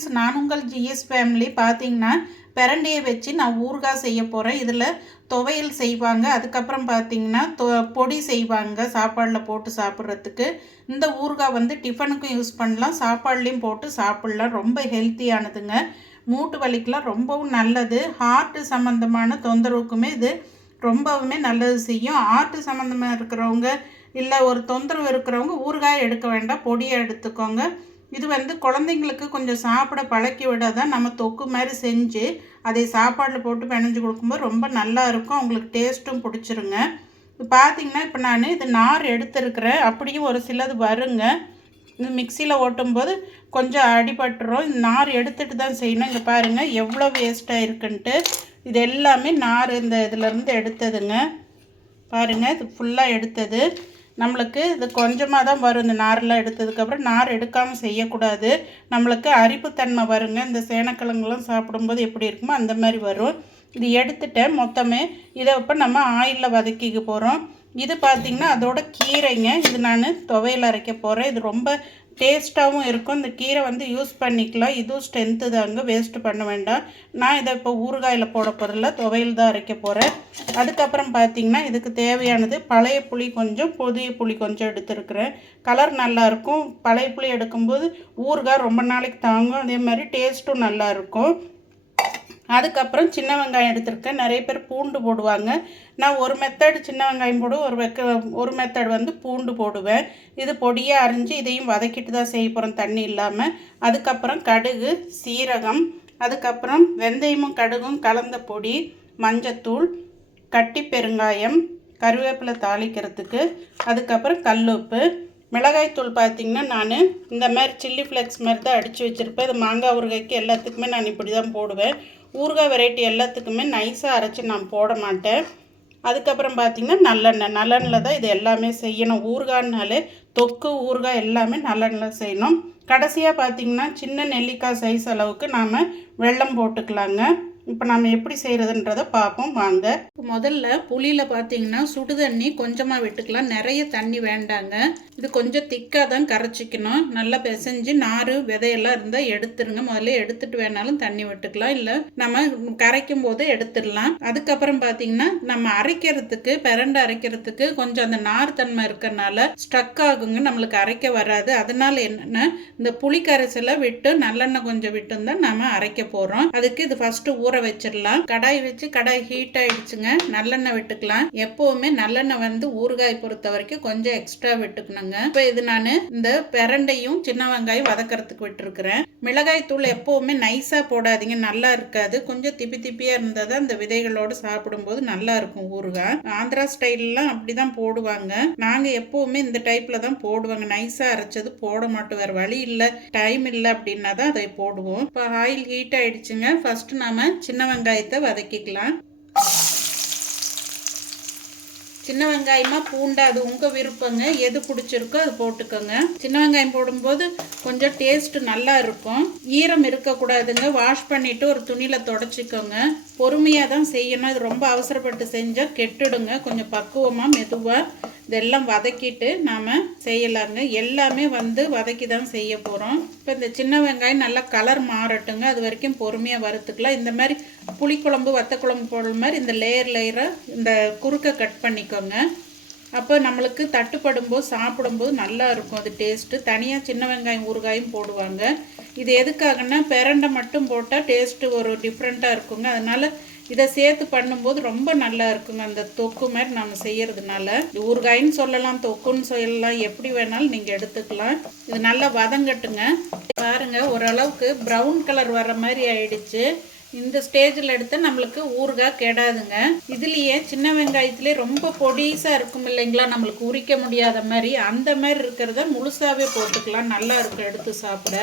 Friends, நான் உங்கள் GS family. பார்த்தீங்கன்னா பிரண்டையை வச்சு நான் ஊறுகாய் செய்ய போகிறேன். இதில் துவையல் செய்வாங்க, அதுக்கப்புறம் பார்த்தீங்கன்னா பொடி செய்வாங்க சாப்பாடில் போட்டு சாப்பிட்றதுக்கு. இந்த ஊறுகாய் வந்து டிஃபனுக்கும் யூஸ் பண்ணலாம், சாப்பாடுலேயும் போட்டு சாப்பிட்லாம். ரொம்ப ஹெல்த்தியானதுங்க, மூட்டு வலிக்கெலாம் ரொம்பவும் நல்லது. ஹார்ட்டு சம்மந்தமான தொந்தரவுக்குமே இது ரொம்பவுமே நல்லது செய்யும். ஹார்ட்டு சம்மந்தமாக இருக்கிறவங்க இல்லை ஒரு தொந்தரவு இருக்கிறவங்க ஊறுகாய் எடுக்க வேண்டாம், பொடியை எடுத்துக்கோங்க. இது வந்து குழந்தைங்களுக்கு கொஞ்சம் சாப்பிட பழக்கி விட தான் நம்ம தொக்கு மாதிரி செஞ்சு அதை சாப்பாடில் போட்டு பிணைஞ்சு கொடுக்கும்போது ரொம்ப நல்லா இருக்கும், அவங்களுக்கு டேஸ்ட்டும் பிடிச்சிருங்க. பார்த்திங்கன்னா இப்போ நான் இது நார் எடுத்துருக்கிறேன், அப்படியும் ஒரு சிலது வருங்க. இது மிக்சியில் ஓட்டும்போது கொஞ்சம் அடிபட்டுரும். இந்த நார் எடுத்துகிட்டு தான் செய்யணும். இங்கே பாருங்கள் எவ்வளோ வேஸ்ட்டாக இருக்குன்ட்டு. இது எல்லாமே நார் இந்த இதிலேருந்து எடுத்ததுங்க. பாருங்கள், இது ஃபுல்லாக எடுத்தது. நம்மளுக்கு இது கொஞ்சமாக தான் வரும். இந்த நாரெலாம் எடுத்ததுக்கப்புறம் நார் எடுக்காமல் செய்யக்கூடாது, நம்மளுக்கு அரிப்புத்தன்மை வருங்க. இந்த சேனக்கிழங்குலாம் சாப்பிடும்போது எப்படி இருக்குமோ அந்த மாதிரி வரும். இது எடுத்துட்டேன் மொத்தமே. இதை இப்போ நம்ம ஆயிலில் வதக்கிக்க போகிறோம். இது பார்த்திங்கன்னா அதோட கீரைங்க. இது நான் துவையல் அரைக்க போகிறேன். இது ரொம்ப டேஸ்ட்டாகவும் இருக்கும். இந்த கீரை வந்து யூஸ் பண்ணிக்கலாம், இதுவும் ஸ்ட்ரென்த்து தாங்க, வேஸ்ட்டு பண்ண வேண்டாம். நான் இதை இப்போ ஊறுகாயில் போட போகிறதில்ல, துவையல் தான் அரைக்க போகிறேன். அதுக்கப்புறம் பார்த்திங்கன்னா இதுக்கு தேவையானது பழைய புளி கொஞ்சம், புதிய புளி கொஞ்சம் எடுத்துருக்குறேன். கலர் நல்லாயிருக்கும். பழைய புளி எடுக்கும்போது ஊறுகாய் ரொம்ப நாளைக்கு தாங்கும், அதே மாதிரி டேஸ்ட்டும் நல்லாயிருக்கும். அதுக்கப்புறம் சின்ன வெங்காயம் எடுத்துருக்கேன். நிறைய பேர் பூண்டு போடுவாங்க. நான் ஒரு மெத்தட் சின்ன வெங்காயம் போடுவேன், ஒரு மெத்தட் வந்து பூண்டு போடுவேன். இது பொடியாக அரிஞ்சு இதையும் வதக்கிட்டு தான் செய்ய போகிறோம், தண்ணி இல்லாமல். அதுக்கப்புறம் கடுகு, சீரகம், அதுக்கப்புறம் வெந்தயமும் கடுகும் கலந்த பொடி, மஞ்சத்தூள், கட்டி பெருங்காயம், கருவேப்பிலை தாளிக்கிறதுக்கு, அதுக்கப்புறம் கல்லுப்பு, மிளகாய்த்தூள். பார்த்திங்கன்னா நான் இந்த மாதிரி சில்லி ஃப்ளேக்ஸ் மாதிரி தான் அடித்து வச்சுருப்பேன். இது மாங்காய் ஊறுகாய்க்கு எல்லாத்துக்குமே நான் இப்படி தான் போடுவேன். ஊறுகாய் வெரைட்டி எல்லாத்துக்குமே நைஸாக அரைச்சி நான் போட மாட்டேன். அதுக்கப்புறம் பார்த்திங்கன்னா நல்லெண்ணெயில் தான் இது எல்லாமே செய்யணும். ஊறுகாய்னாலே தொக்கு ஊறுகாய் எல்லாமே நல்லெண்ணெயில் செய்யணும். கடைசியாக பார்த்திங்கன்னா சின்ன நெல்லிக்காய் சைஸ் அளவுக்கு நாம் வெல்லம் போட்டுக்கலாங்க. இப்போ நம்ம எப்படி செய்கிறதுன்றதை பார்ப்போம் வாங்க. முதல்ல புளியில் பார்த்தீங்கன்னா சுடு தண்ணி கொஞ்சமாக விட்டுக்கலாம், நிறைய தண்ணி வேண்டாங்க. இது கொஞ்சம் திக்காக தான் கரைச்சிக்கணும். நல்லா பிசைஞ்சு நார் விதையெல்லாம் இருந்தால் எடுத்துருங்க. முதல்ல எடுத்துட்டு வேணாலும் தண்ணி விட்டுக்கலாம், இல்லை நம்ம கரைக்கும் போது எடுத்துடலாம். அதுக்கப்புறம் பார்த்தீங்கன்னா நம்ம அரைக்கிறதுக்கு, பிரண்டை அரைக்கிறதுக்கு கொஞ்சம் அந்த நார் தன்மை இருக்கிறனால ஸ்ட்ரக் ஆகுங்க, நம்மளுக்கு அரைக்க வராது. அதனால என்னென்னா இந்த புளி கரைசலை விட்டு நல்லெண்ணெய் கொஞ்சம் விட்டு தான் நம்ம அரைக்க போகிறோம். அதுக்கு இது ஃபஸ்ட்டு ஊற வச்சிடலாம். கடாய் வச்சு கடாய் ஹீட் ஆயிடுச்சுங்க, நல்லெண்ணெய் விட்டுக்கலாம். எப்பவுமே நல்லெண்ணெய் வந்து ஊறுகாய் பொறுத்த வரைக்கும் கொஞ்சம் எக்ஸ்ட்ரா விட்டுக்கணுங்க. இப்போ இது நான் இந்த பிரண்டையும் சின்ன வெங்காயம் வதக்கிறதுக்கு விட்டுருக்கிறேன். மிளகாய் தூள் எப்பவுமே நைஸா போடாதீங்க, நல்லா இருக்காது. கொஞ்சம் திப்பி திப்பியா இருந்தால் அந்த விதைகளோடு சாப்பிடும்போது நல்லா இருக்கும் ஊறுகாய். ஆந்திரா ஸ்டைல்லாம் அப்படிதான் போடுவாங்க. நாங்க எப்பவுமே இந்த டைப்ல தான் போடுவாங்க, நைஸா அரைச்சது போட மாட்டோம். வேற வழி இல்லை, டைம் இல்லை அப்படின்னா தான் அதை போடுவோம். இப்போ ஆயில் ஹீட் ஆயிடுச்சுங்க. ஃபர்ஸ்ட் நாம சின்ன வெங்காயத்தை வதக்கிக்கலாம். சின்ன வெங்காயமா பூண்டா அது உங்கள் விருப்பங்க, எது பிடிச்சிருக்கோ அது போட்டுக்கோங்க. சின்ன வெங்காயம் போடும்போது கொஞ்சம் டேஸ்ட் நல்லா இருக்கும். ஈரம் இருக்கக்கூடாதுங்க, வாஷ் பண்ணிவிட்டு ஒரு துணியில் தொடச்சிக்கோங்க. பொறுமையாக தான் செய்யணும், இது ரொம்ப அவசரப்பட்டு செஞ்சால் கெட்டுடுங்க. கொஞ்சம் பக்குவமாக மெதுவாக இதெல்லாம் வதக்கிட்டு நாம் செய்யலாங்க. எல்லாமே வந்து வதக்கி தான் செய்ய போகிறோம். இப்போ இந்த சின்ன வெங்காயம் நல்லா கலர் மாறட்டுங்க, அது வரைக்கும் பொறுமையாக வறுத்துக்கலாம். இந்த மாதிரி புளிக்குழம்பு வத்த குழம்பு போடுற மாதிரி இந்த லேயராக இந்த குறுக்க கட் பண்ணிக்கோங்க. அப்போ நம்மளுக்கு தட்டுப்படும்போது சாப்பிடும்போது நல்லா இருக்கும் அது டேஸ்ட்டு. தனியாக சின்ன வெங்காயம் ஊறுகாயும் போடுவாங்க. இது எதுக்காகன்னா பிரண்டை மட்டும் போட்டால் டேஸ்ட்டு ஒரு டிஃப்ரெண்ட்டாக இருக்குங்க. அதனால் இதை சேர்த்து பண்ணும்போது ரொம்ப நல்லா இருக்குங்க. அந்த தொக்கு மாதிரி நம்ம செய்யறதுனால ஊறுகாயின்னு சொல்லலாம், தொக்குன்னு சொல்லலாம், எப்படி வேணாலும் நீங்கள் எடுத்துக்கலாம். இது நல்லா வதங்கட்டுங்க. பாருங்க ஓரளவுக்கு ப்ரௌன் கலர் வர மாதிரி ஆயிடுச்சு. இந்த ஸ்டேஜில் எடுத்தால் நம்மளுக்கு ஊறுகாய் கெடாதுங்க. இதுலேயே சின்ன வெங்காயத்துலேயே ரொம்ப பொடிசாக இருக்கும் இல்லைங்களா, நம்மளுக்கு உரிக்க முடியாத மாதிரி, அந்த மாதிரி இருக்கிறத முழுசாகவே போட்டுக்கலாம், நல்லா இருக்கும் எடுத்து சாப்பிட.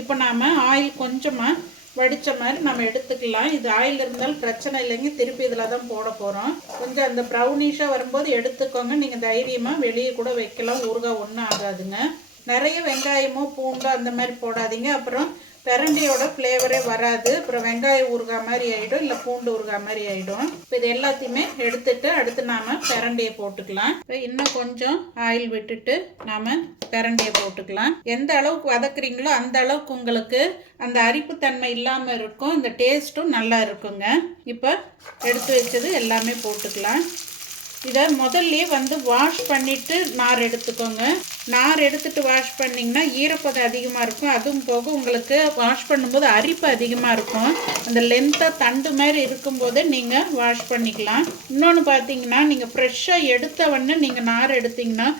இப்போ நாம் ஆயில் கொஞ்சமாக வடித்த மாதிரி நம்ம எடுத்துக்கலாம். இது ஆயில் இருந்தாலும் பிரச்சனை இல்லைங்க, திருப்பி இதில் தான் போட போகிறோம். கொஞ்சம் அந்த ப்ரௌனிஷாக வரும்போது எடுத்துக்கோங்க. நீங்கள் தைரியமாக வெளியே கூட வைக்கலாம், ஊறுகாய் ஒன்றும் ஆகாதுங்க. நிறைய வெங்காயமோ பூண்டோ அந்த மாதிரி போடாதீங்க. அப்புறம் பிரண்டையோட ஃப்ளேவரே வராது. அப்புறம் வெங்காய ஊறுகாய் மாதிரி ஆகிடும், இல்லை பூண்டு ஊறுகாய் மாதிரி ஆகிடும். இப்போ இது எல்லாத்தையுமே எடுத்துட்டு அடுத்து நாம் பிரண்டையை போட்டுக்கலாம். இப்போ இன்னும் கொஞ்சம் ஆயில் விட்டுட்டு நாம் பிரண்டையை போட்டுக்கலாம். எந்த அளவுக்கு வதக்குறீங்களோ அந்த அளவுக்கு உங்களுக்கு அந்த அரிப்புத்தன்மை இல்லாமல் இருக்கும், இந்த டேஸ்ட்டும் நல்லா இருக்குங்க. இப்போ எடுத்து வச்சது எல்லாமே போட்டுக்கலாம். இதை முதல்லையே வந்து வாஷ் பண்ணிவிட்டு நார் எடுத்துக்கோங்க. நார் எடுத்துட்டு வாஷ் பண்ணிங்கன்னா ஈரப்பதம் அதிகமாக இருக்கும். அதுவும் போக உங்களுக்கு வாஷ் பண்ணும்போது அரிப்பு அதிகமாக இருக்கும். அந்த லென்த்தாக தண்டு மாதிரி இருக்கும்போதே நீங்கள் வாஷ் பண்ணிக்கலாம். இன்னொன்று பார்த்தீங்கன்னா, நீங்கள் ஃப்ரெஷ்ஷாக எடுத்தவொடனே நீங்கள் நார் எடுத்திங்கன்னா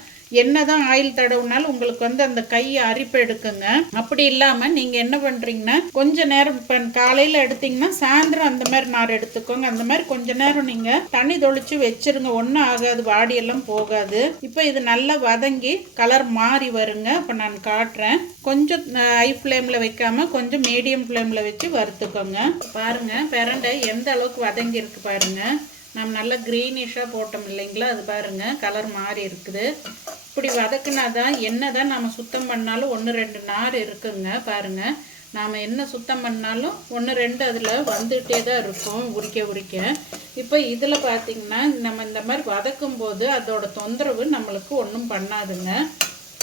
என்னதான் ஆயில் தடவுனாலும் உங்களுக்கு வந்து அந்த கை அரிப்பு எடுக்குங்க. அப்படி இல்லாமல் நீங்கள் என்ன பண்ணுறீங்கன்னா, கொஞ்ச நேரம் இப்போ காலையில் எடுத்தீங்கன்னா சாயந்தரம் அந்த மாதிரி நார் எடுத்துக்கோங்க. அந்த மாதிரி கொஞ்ச நேரம் நீங்கள் தண்ணி தொளிச்சு வச்சிருங்க, ஒன்றும் ஆகாது, வாடியெல்லாம் போகாது. இப்போ இது நல்லா வதங்கி கலர் மாறி வருங்க. இப்போ நான் காட்டுறேன். கொஞ்சம் ஹை ஃப்ளேமில் வைக்காம கொஞ்சம் மீடியம் ஃப்ளேமில் வச்சு வறுத்துக்கோங்க. பாருங்கள் பிரண்டை எந்த அளவுக்கு வதங்கி இருக்கு பாருங்கள். நம்ம நல்லா க்ரீனிஷாக போட்டோம் இல்லைங்களா, அது பாருங்கள் கலர் மாறி இருக்குது. இப்படி வதக்குனா தான் என்ன தான் நம்ம சுத்தம் பண்ணாலும் 1-2 நார் இருக்குங்க. பாருங்கள், நாம் என்ன சுத்தம் பண்ணாலும் 1-2 அதில் வந்துகிட்டே தான் இருக்கும், உரிக்க. இப்போ இதில் பார்த்திங்கன்னா நம்ம இந்த மாதிரி வதக்கும் போது அதோட தொந்தரவு நம்மளுக்கு ஒன்றும் பண்ணாதுங்க.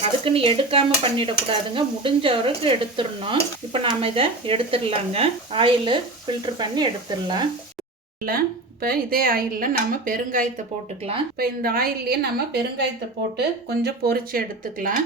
அதுக்குன்னு எடுக்காமல் பண்ணிடக்கூடாதுங்க, முடிஞ்ச வரைக்கும் எடுத்துடணும். இப்போ நாம் இதை எடுத்துடலாங்க. ஆயில் ஃபில்ட்ரு பண்ணி எடுத்துடலாம். இப்போ இதே ஆயிலில் நம்ம பெருங்காயத்தை போட்டுக்கலாம். இப்போ இந்த ஆயில்லையே நம்ம பெருங்காயத்தை போட்டு கொஞ்சம் பொரிச்சு எடுத்துக்கலாம்.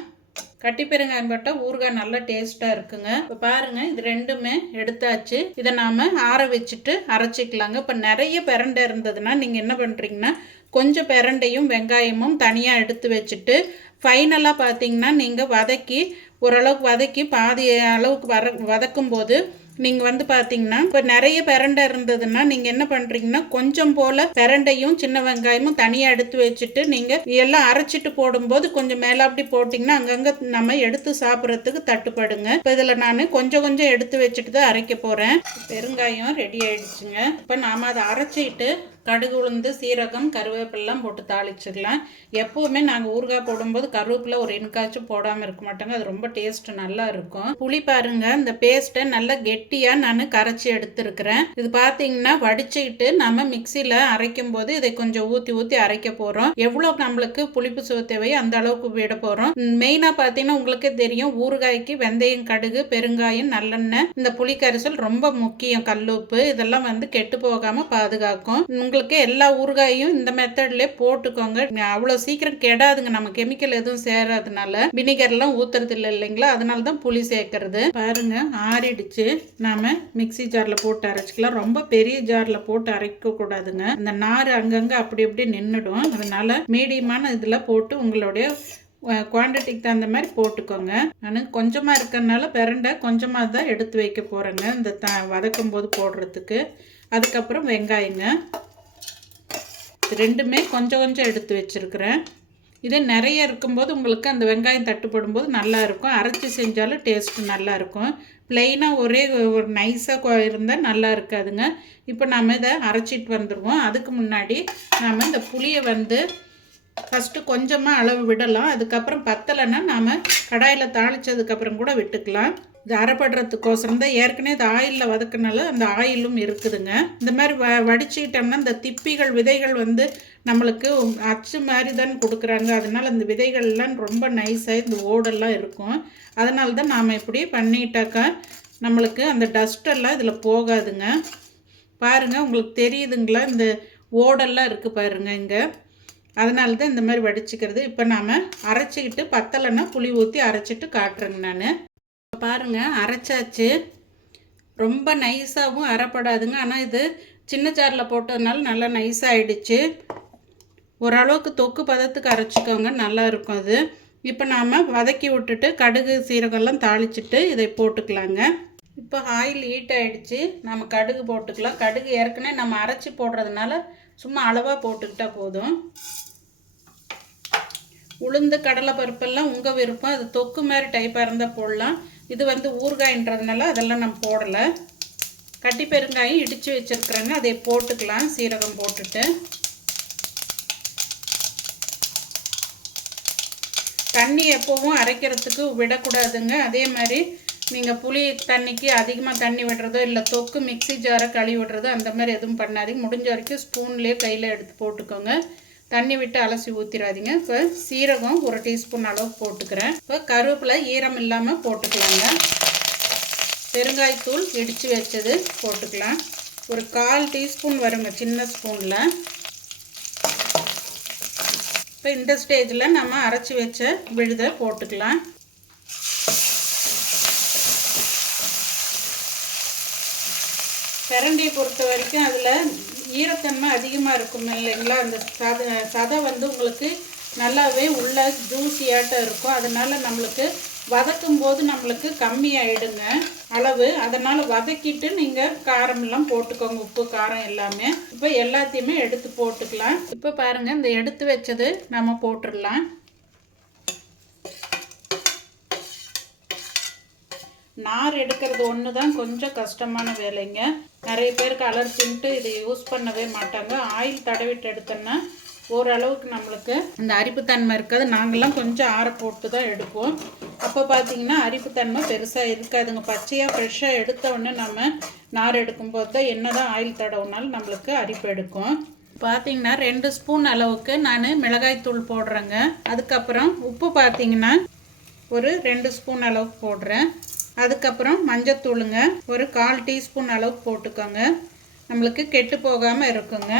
கட்டி பெருங்காயம் போட்டால் ஊறுகாய் நல்லா டேஸ்ட்டாக இருக்குங்க. இப்போ பாருங்கள், இது ரெண்டுமே எடுத்தாச்சு. இதை நாம் ஆற வச்சுட்டு அரைச்சிக்கலாங்க. இப்போ நிறைய பிரண்டை இருந்ததுன்னா நீங்கள் என்ன பண்ணுறீங்கன்னா, கொஞ்சம் பிரண்டையும் வெங்காயமும் தனியாக எடுத்து வச்சுட்டு ஃபைனலாக பார்த்தீங்கன்னா நீங்கள் வதக்கி ஓரளவுக்கு வதக்கி பாதி அளவுக்கு வதக்கும்போது நீங்கள் வந்து பார்த்தீங்கன்னா, இப்போ நிறைய பிரண்டை இருந்ததுன்னா நீங்கள் என்ன பண்ணுறீங்கன்னா, கொஞ்சம் போல் பிரண்டையும் சின்ன வெங்காயமும் தனியாக எடுத்து வச்சுட்டு நீங்கள் எல்லாம் அரைச்சிட்டு போடும்போது கொஞ்சம் மேலே அப்படி போட்டிங்கன்னா அங்கங்கே நம்ம எடுத்து சாப்பிட்றதுக்கு தட்டுப்படுங்க. இப்போ இதில் நான் கொஞ்சம் எடுத்து வச்சுட்டு தான் அரைக்க போகிறேன். பெருங்காயம் ரெடி ஆகிடுச்சுங்க. இப்போ நாம் அதை அரைச்சிட்டு கடுகு, உளுந்து, சீரகம், கருவேப்பிலாம் போட்டு தாளிச்சிடலாம். எப்போவுமே நாங்கள் ஊறுகாய் போடும்போது கருவேப்பிலை ஒரு இன்காச்சும் போடாமல் இருக்க மாட்டோங்க, அது ரொம்ப டேஸ்ட்டு நல்லா இருக்கும். புளி பாருங்க, இந்த பேஸ்ட்டை நல்லா கெட்டியாக நான் கரைச்சி எடுத்துருக்கிறேன். இது பார்த்தீங்கன்னா வடிச்சுக்கிட்டு நம்ம மிக்சியில் அரைக்கும் போது இதை கொஞ்சம் ஊற்றி அரைக்க போகிறோம். எவ்வளோ நம்மளுக்கு புளிப்பு சுவை தேவையோ அந்த அளவுக்கு விட போகிறோம். மெயினாக பார்த்தீங்கன்னா உங்களுக்கே தெரியும், ஊறுகாய்க்கு வெந்தயம், கடுகு, பெருங்காயம், நல்லெண்ணெய், இந்த புளி கரைசல் ரொம்ப முக்கியம். கல்லுப்பு இதெல்லாம் வந்து கெட்டு போகாமல் பாதுகாக்கும். உங்களுக்கு எல்லா ஊறுகாயும் இந்த மெத்தட்லேயே போட்டுக்கோங்க. அவ்வளோ சீக்கிரம் கெடாதுங்க, நம்ம கெமிக்கல் எதுவும் சேராதனால. வினிகர்லாம் ஊற்றுறது இல்லை இல்லைங்களா, அதனால தான் புளி சேர்க்கறது. பாருங்க, ஆறிடுச்சு. நாம மிக்சி ஜாரில் போட்டு அரைச்சிக்கலாம். ரொம்ப பெரிய ஜாரில் போட்டு அரைக்க கூடாதுங்க, அந்த நார் அங்கங்கே அப்படி நின்றுடும். அதனால மீடியமான இதில் போட்டு உங்களுடைய குவான்டிட்டிக்கு தகுந்த மாதிரி போட்டுக்கோங்க. நான் கொஞ்சமாக இருக்கிறதுனால பிரண்டை கொஞ்சமாக தான் எடுத்து வைக்க போகிறேங்க இந்த வதக்கும் போது போடுறதுக்கு. அதுக்கப்புறம் வெங்காயங்க, ரெண்டுமே கொஞ்சம் எடுத்து வச்சுருக்கிறேன். இதே நிறைய இருக்கும்போது உங்களுக்கு அந்த வெங்காயம் தட்டுப்படும் போது நல்லா இருக்கும். அரைச்சி செஞ்சாலும் டேஸ்ட்டு நல்லா இருக்கும். ப்ளைனாக ஒரு நைஸாக இருந்தால் நல்லா இருக்காதுங்க. இப்போ நம்ம இதை அரைச்சிட்டு வந்துடுவோம். அதுக்கு முன்னாடி நாம் இந்த புளியை வந்து ஃபஸ்ட்டு கொஞ்சமாக அளவு விடலாம். அதுக்கப்புறம் பத்தலைன்னா நாம் கடாயில் தாளித்ததுக்கப்புறம் கூட விட்டுக்கலாம். இது அரைப்படுறதுக்கோசரம் தான். ஏற்கனவே இது ஆயிலில் வதக்கினால அந்த ஆயிலும் இருக்குதுங்க. இந்த மாதிரி வடிச்சுக்கிட்டோம்னா இந்த திப்பிகள், விதைகள் வந்து நம்மளுக்கு அச்சு மாதிரி தான் கொடுக்குறாங்க. அதனால் அந்த விதைகள்லாம் ரொம்ப நைஸாக இந்த ஓடெல்லாம் இருக்கும். அதனால தான் நாம் இப்படி பண்ணிட்டாக்கா நம்மளுக்கு அந்த டஸ்டெல்லாம் இதில் போகாதுங்க. பாருங்கள், உங்களுக்கு தெரியுதுங்களா, இந்த ஓடெல்லாம் இருக்குது பாருங்கள் இங்கே. அதனால தான் இந்த மாதிரி வடிச்சுக்கிறது. இப்போ நாம் அரைச்சிக்கிட்டு பத்தலைன்னா புளி ஊற்றி அரைச்சிட்டு காட்டுறேங்க நான். பாருங்கள், அரைச்சாச்சு. ரொம்ப நைஸாகவும் அரைப்படாதுங்க. ஆனால் இது சின்ன ஜாரில் போட்டதுனால நல்லா நைஸாகிடுச்சு. ஓரளவுக்கு தொக்கு பதத்துக்கு அரைச்சிக்கோங்க, நல்லா இருக்கும் அது. இப்போ நாம் வதக்கி விட்டுட்டு கடுகு, சீரகம்லாம் தாளிச்சிட்டு இதை போட்டுக்கலாங்க. இப்போ ஆயில் ஹீட் ஆகிடுச்சு, நம்ம கடுகு போட்டுக்கலாம். கடுகு ஏற்கனவே நம்ம அரைச்சி போடுறதுனால சும்மா அளவாக போட்டுக்கிட்டால் போதும். உளுந்து, கடலை பருப்பெல்லாம் உங்கள் விருப்பம், அது தொக்கு மாதிரி டைப்பாக இருந்தால் போடலாம். இது வந்து ஊறுகாய்ன்றதுனால அதெல்லாம் நம்ம போடலை. கட்டி பெருங்காயம் இடித்து வச்சுருக்குறேங்க, அதை போட்டுக்கலாம். சீரகம் போட்டுட்டு தண்ணி எப்போவும் அரைக்கிறதுக்கு விடக்கூடாதுங்க. அதே மாதிரி நீங்கள் புளி தண்ணிக்கு அதிகமாக தண்ணி விடுறதோ இல்லை தொக்கு மிக்ஸி ஜாரை கழுவி விடுறதோ அந்த மாதிரி எதுவும் பண்ணாதீங்க. முடிஞ்ச வரைக்கும் ஸ்பூன்லேயே கையில் எடுத்து போட்டுக்கோங்க. தண்ணி விட்டு அலசி ஊற்றிடாதீங்க. இப்போ சீரகம் 1 டீஸ்பூன் அளவு போட்டுக்கிறேன். இப்போ கருவேப்பிலை ஈரம் இல்லாமல் போட்டுக்கலாங்க. பெருங்காயத்தூள் இடித்து வச்சது போட்டுக்கலாம். ஒரு 1/4 டீஸ்பூன் வருங்க சின்ன ஸ்பூனில். இப்போ இந்த ஸ்டேஜில் நம்ம அரைச்சி வச்ச விழுதை போட்டுக்கலாம். பிரண்டையை பொறுத்த வரைக்கும் அதில் ஈரத்தன்மை அதிகமாக இருக்கும் இல்லைங்களா. அந்த சதை வந்து உங்களுக்கு நல்லாவே உள்ள ஜூஸியாட்டம் இருக்கும். அதனால் நம்மளுக்கு வதக்கும் போது நம்மளுக்கு கம்மியாயிடுங்க அளவு. அதனால் வதக்கிட்டு நீங்கள் காரமெல்லாம் போட்டுக்கோங்க, உப்பு காரம் எல்லாமே. இப்போ எல்லாத்தையுமே எடுத்து போட்டுக்கலாம். இப்போ பாருங்கள், இந்த எடுத்து வச்சது நம்ம போட்டுடலாம். நார் எடுக்கிறது ஒன்று தான் கொஞ்சம் கஷ்டமான வேலைங்க. நிறைய பேருக்கு அலர்ஜின்ட்டு இது யூஸ் பண்ணவே மாட்டாங்க. ஆயில் தடவிட்டு எடுத்தோன்னா ஓரளவுக்கு நம்மளுக்கு இந்த அரிப்புத்தன்மை இருக்காது. நாங்கள்லாம் கொஞ்சம் ஆற போட்டு தான் எடுப்போம். அப்போ பார்த்தீங்கன்னா அரிப்புத்தன்மை பெருசாக இருக்காதுங்க. பச்சையாக ஃப்ரெஷ்ஷாக எடுத்த உடனே நம்ம நார் எடுக்கும்போது தான் என்ன தான் ஆயில் தடவுனாலும் நம்மளுக்கு அரிப்பு எடுக்கும். பார்த்தீங்கன்னா 2 ஸ்பூன் அளவுக்கு நான் மிளகாய்த்தூள் போடுறேங்க. அதுக்கப்புறம் உப்பு பார்த்தீங்கன்னா ஒரு 2 ஸ்பூன் அளவுக்கு போடுறேன். அதுக்கப்புறம் மஞ்சத்தூளுங்க ஒரு 1/4 டீஸ்பூன் அளவுக்கு போட்டுக்கோங்க. நம்மளுக்கு கெட்டு போகாமல் இருக்குங்க.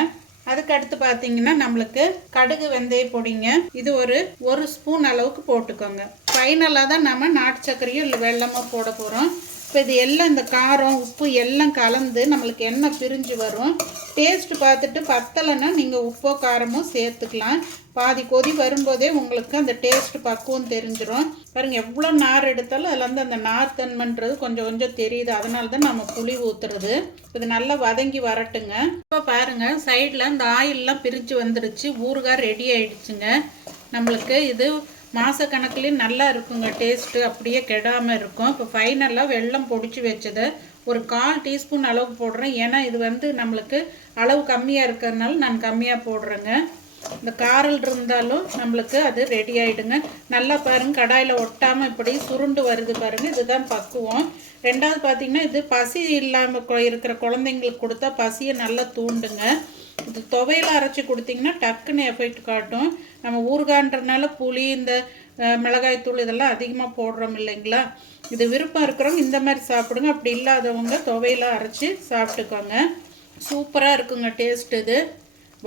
அதுக்கடுத்து பார்த்தீங்கன்னா நம்மளுக்கு கடுகு வெந்தய பொடிங்க. இது ஒரு ஸ்பூன் அளவுக்கு போட்டுக்கோங்க. ஃபைனலாக தான் நம்ம நாட்டு சர்க்கரையும் இல்லை வெல்லமோ போட போகிறோம். இப்போ இது எல்லாம் இந்த காரம் உப்பு எல்லாம் கலந்து நம்மளுக்கு எண்ணெய் பிரிஞ்சு வரும். டேஸ்ட்டு பார்த்துட்டு பத்தலைன்னா நீங்கள் உப்போ காரமோ சேர்த்துக்கலாம். பாதி கொதி வரும்போதே உங்களுக்கு அந்த டேஸ்ட் பக்குவம் தெரிஞ்சிடும். பாருங்கள், எவ்வளோ நார் எடுத்தாலும் அதில் வந்து அந்த நார் தன்மைன்றது கொஞ்சம் கொஞ்சம் தெரியுது. அதனால தான் நம்ம புளி ஊற்றுறது. இது நல்லா வதங்கி வரட்டுங்க. இப்போ பாருங்கள், சைடில் இந்த ஆயிலெலாம் பிரித்து வந்துடுச்சு. ஊறுகாய் ரெடி ஆகிடுச்சுங்க. நம்மளுக்கு இது மாதக்கணக்குலேயும் நல்லா இருக்குங்க. டேஸ்ட்டு அப்படியே கெடாமல் இருக்கும். இப்போ ஃபைனலாக வெல்லம் பொடிச்சு வச்சதை ஒரு 1/4 டீஸ்பூன் அளவுக்கு போடுறேன். ஏன்னா இது வந்து நம்மளுக்கு அளவு கம்மியாக இருக்கிறதுனால நான் கம்மியாக போடுறேங்க. இந்த காரல் இருந்தாலும் நம்மளுக்கு அது ரெடி ஆகிடுங்க. நல்லா பாருங்கள், கடாயில் ஒட்டாமல் இப்படி சுருண்டு வருது பாருங்கள். இதுதான் பக்குவம். ரெண்டாவது பார்த்திங்கன்னா இது பசி இல்லாமல் இருக்கிற குழந்தைங்களுக்கு கொடுத்தா பசியை நல்லா தூண்டுங்க. இது துவையில் அரைச்சி கொடுத்திங்கன்னா டக்குன்னு எஃபெக்ட் காட்டும். நம்ம ஊறுகான்றனால புளி இந்த மிளகாய்த்தூள் இதெல்லாம் அதிகமாக போடுறோம் இல்லைங்களா. இது விருப்பம் இருக்கிறவங்க இந்த மாதிரி சாப்பிடுங்க. அப்படி இல்லாதவங்க துவையில் அரைச்சி சாப்பிட்டுக்கோங்க. சூப்பராக இருக்குங்க டேஸ்ட். இது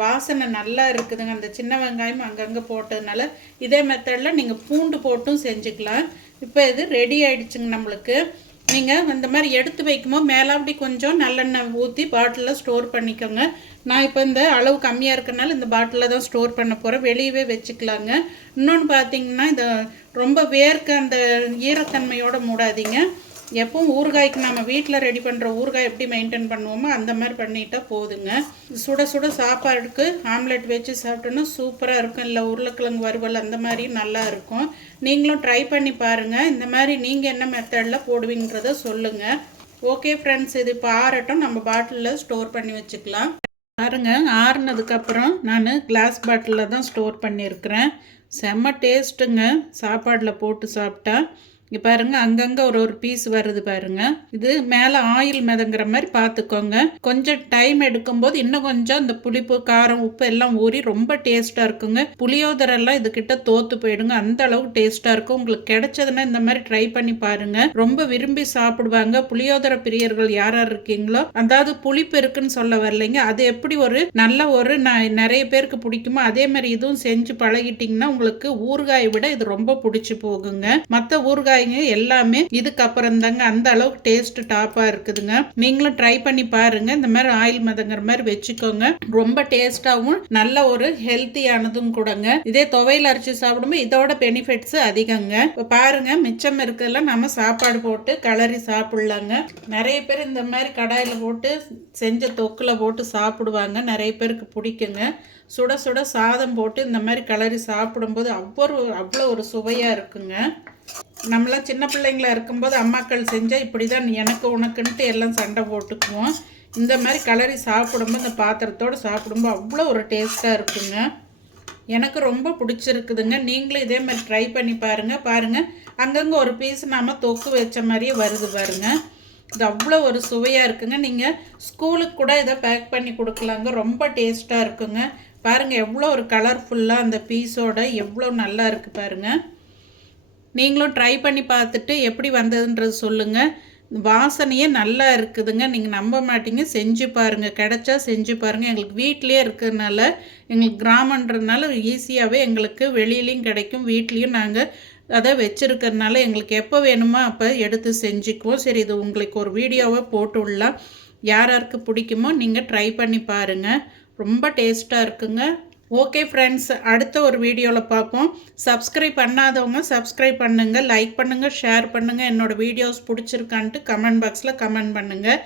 வாசனை நல்லா இருக்குதுங்க. அந்த சின்ன வெங்காயம் அங்கங்கே போட்டதுனால இதே மெத்தடில் நீங்கள் பூண்டு போட்டும் செஞ்சுக்கலாம். இப்போ இது ரெடி ஆகிடுச்சுங்க. நம்மளுக்கு நீங்கள் இந்த மாதிரி எடுத்து வைக்கும்போது மேலாப்படி கொஞ்சம் நல்லெண்ணெய் ஊற்றி பாட்டிலில் ஸ்டோர் பண்ணிக்கோங்க. நான் இப்போ இந்த அளவு கம்மியாக இருக்கிறனால இந்த பாட்டிலில் தான் ஸ்டோர் பண்ண போகிறேன். வெளியவே வச்சுக்கலாங்க. இன்னொன்று பார்த்தீங்கன்னா இது ரொம்ப வேர்க்க அந்த ஈரத்தன்மையோடு மூடாதீங்க. எப்பவும் ஊறுகாய்க்கு நம்ம வீட்டில் ரெடி பண்ணுற ஊறுகாய் எப்படி மெயின்டைன் பண்ணுவோமோ அந்த மாதிரி பண்ணிட்டா போதுங்க. சுட சுட சாப்பாடுக்கு ஆம்லெட் வச்சு சாப்பிட்டோன்னா சூப்பராக இருக்கும். இல்லை உருளைக்கிழங்கு வறுவல் அந்த மாதிரி நல்லா இருக்கும். நீங்களும் ட்ரை பண்ணி பாருங்கள். இந்த மாதிரி நீங்கள் என்ன மெத்தடில் போடுவீங்கிறத சொல்லுங்கள். ஓகே ஃப்ரெண்ட்ஸ், இது இப்போ ஆறட்டும். நம்ம பாட்டிலில் ஸ்டோர் பண்ணி வச்சுக்கலாம். பாருங்கள், ஆறுனதுக்கப்புறம் நான் கிளாஸ் பாட்டிலில் தான் ஸ்டோர் பண்ணியிருக்கிறேன். செம்ம டேஸ்ட்டுங்க சாப்பாடில் போட்டு சாப்பிட்டா. இங்கே பாருங்கள், அங்கங்கே ஒரு பீஸ் வருது பாருங்கள். இது மேலே ஆயில் மிதங்குற மாதிரி பார்த்துக்கோங்க. கொஞ்சம் டைம் எடுக்கும்போது இன்னும் கொஞ்சம் இந்த புளிப்பு காரம் உப்பு எல்லாம் ஊறி ரொம்ப டேஸ்ட்டாக இருக்குங்க. புளியோதரெல்லாம் இதுக்கிட்ட தோற்று போயிடுங்க. அந்த அளவுக்கு டேஸ்ட்டாக இருக்கும். உங்களுக்கு கிடைச்சதுன்னா இந்த மாதிரி ட்ரை பண்ணி பாருங்கள். ரொம்ப விரும்பி சாப்பிடுவாங்க. புளியோதரை பிரியர்கள் யார் யார் இருக்கீங்களோ, அதாவது புளிப்பு இருக்குன்னு சொல்ல வரலைங்க. அது எப்படி நல்ல நிறைய பேருக்கு பிடிக்குமோ அதே மாதிரி இதுவும் செஞ்சு பழகிட்டிங்கன்னா உங்களுக்கு ஊறுகாயை விட இது ரொம்ப பிடிச்சி போகுங்க. மற்ற ஊறுகாய் எல்லாமே இதுக்கப்புறம் தாங்க அந்த அளவுக்கு டேஸ்ட் டாப்பா இருக்குதுங்க. நீங்களும் ட்ரை பண்ணி பாருங்க. இந்த மாதிரி ஆயில் மதங்கிற மாதிரி வச்சுக்கோங்க. ரொம்ப டேஸ்டாவும் நல்ல ஒரு ஹெல்த்தியானதும் கூடங்க. இதே துவையில் அரைச்சி சாப்பிடும்போது இதோட பெனிஃபிட்ஸ் அதிகங்க. இப்போ பாருங்க, மிச்சம் இருக்கிறதுல நம்ம சாப்பாடு போட்டு கலரி சாப்பிடலாங்க. நிறைய பேர் இந்த மாதிரி கடாயில் போட்டு செஞ்ச தொக்குல போட்டு சாப்பிடுவாங்க. நிறைய பேருக்கு பிடிக்குங்க. சுட சுட சாதம் போட்டு இந்த மாதிரி கலரி சாப்பிடும்போது அவ்வளோ ஒரு சுவையாக இருக்குங்க. நம்மளாம் சின்ன பிள்ளைங்களா இருக்கும்போது அம்மாக்கள் செஞ்சால் இப்படி தான் எனக்கு உனக்குன்ட்டு எல்லாம் சண்டை போட்டுக்குவோம். இந்த மாதிரி கலரி சாப்பிடும்போது இந்த பாத்திரத்தோடு சாப்பிடும்போது அவ்வளோ ஒரு டேஸ்ட்டாக இருக்குங்க. எனக்கு ரொம்ப பிடிச்சிருக்குதுங்க. நீங்களும் இதே மாதிரி ட்ரை பண்ணி பாருங்கள். அங்கங்கே ஒரு பீஸ் நாம் தொக்கு வச்ச மாதிரியே வருது பாருங்கள். இது அவ்வளோ ஒரு சுவையாக இருக்குங்க. நீங்கள் ஸ்கூலுக்கு கூட இதை பேக் பண்ணி கொடுக்கலாங்க. ரொம்ப டேஸ்ட்டாக இருக்குங்க. பாருங்கள் எவ்வளோ ஒரு கலர்ஃபுல்லாக அந்த பீஸோட எவ்வளோ நல்லா இருக்குது பாருங்கள். நீங்களும் ட்ரை பண்ணி பார்த்துட்டு எப்படி வந்ததுன்றது சொல்லுங்கள். வாசனையே நல்லா இருக்குதுங்க. நீங்கள் நம்ப மாட்டீங்க, செஞ்சு பாருங்கள். கிடைச்சா செஞ்சு பாருங்கள். எங்களுக்கு வீட்டிலே இருக்கிறதுனால, எங்களுக்கு கிராமன்றதுனால ஈஸியாகவே எங்களுக்கு வெளியிலையும் கிடைக்கும், வீட்லேயும் நாங்கள் அதை வச்சுருக்கிறதுனால எங்களுக்கு எப்போ வேணுமோ அப்போ எடுத்து செஞ்சுக்குவோம். சரி, இது உங்களுக்கு ஒரு வீடியோவை போட்டு விடலாம். யார் யாருக்கு பிடிக்குமோ நீங்கள் ட்ரை பண்ணி பாருங்கள். ரொம்ப டேஸ்ட்டாக இருக்குங்க. ஓகே ஃப்ரெண்ட்ஸ், அடுத்த ஒரு வீடியோவில் பார்ப்போம். சப்ஸ்கிரைப் பண்ணாதவங்க சப்ஸ்கிரைப் பண்ணுங்கள், லைக் பண்ணுங்கள், ஷேர் பண்ணுங்கள். என்னோடய வீடியோஸ் பிடிச்சிருக்கான்ட்டு கமெண்ட் பாக்ஸில் கமெண்ட் பண்ணுங்கள்.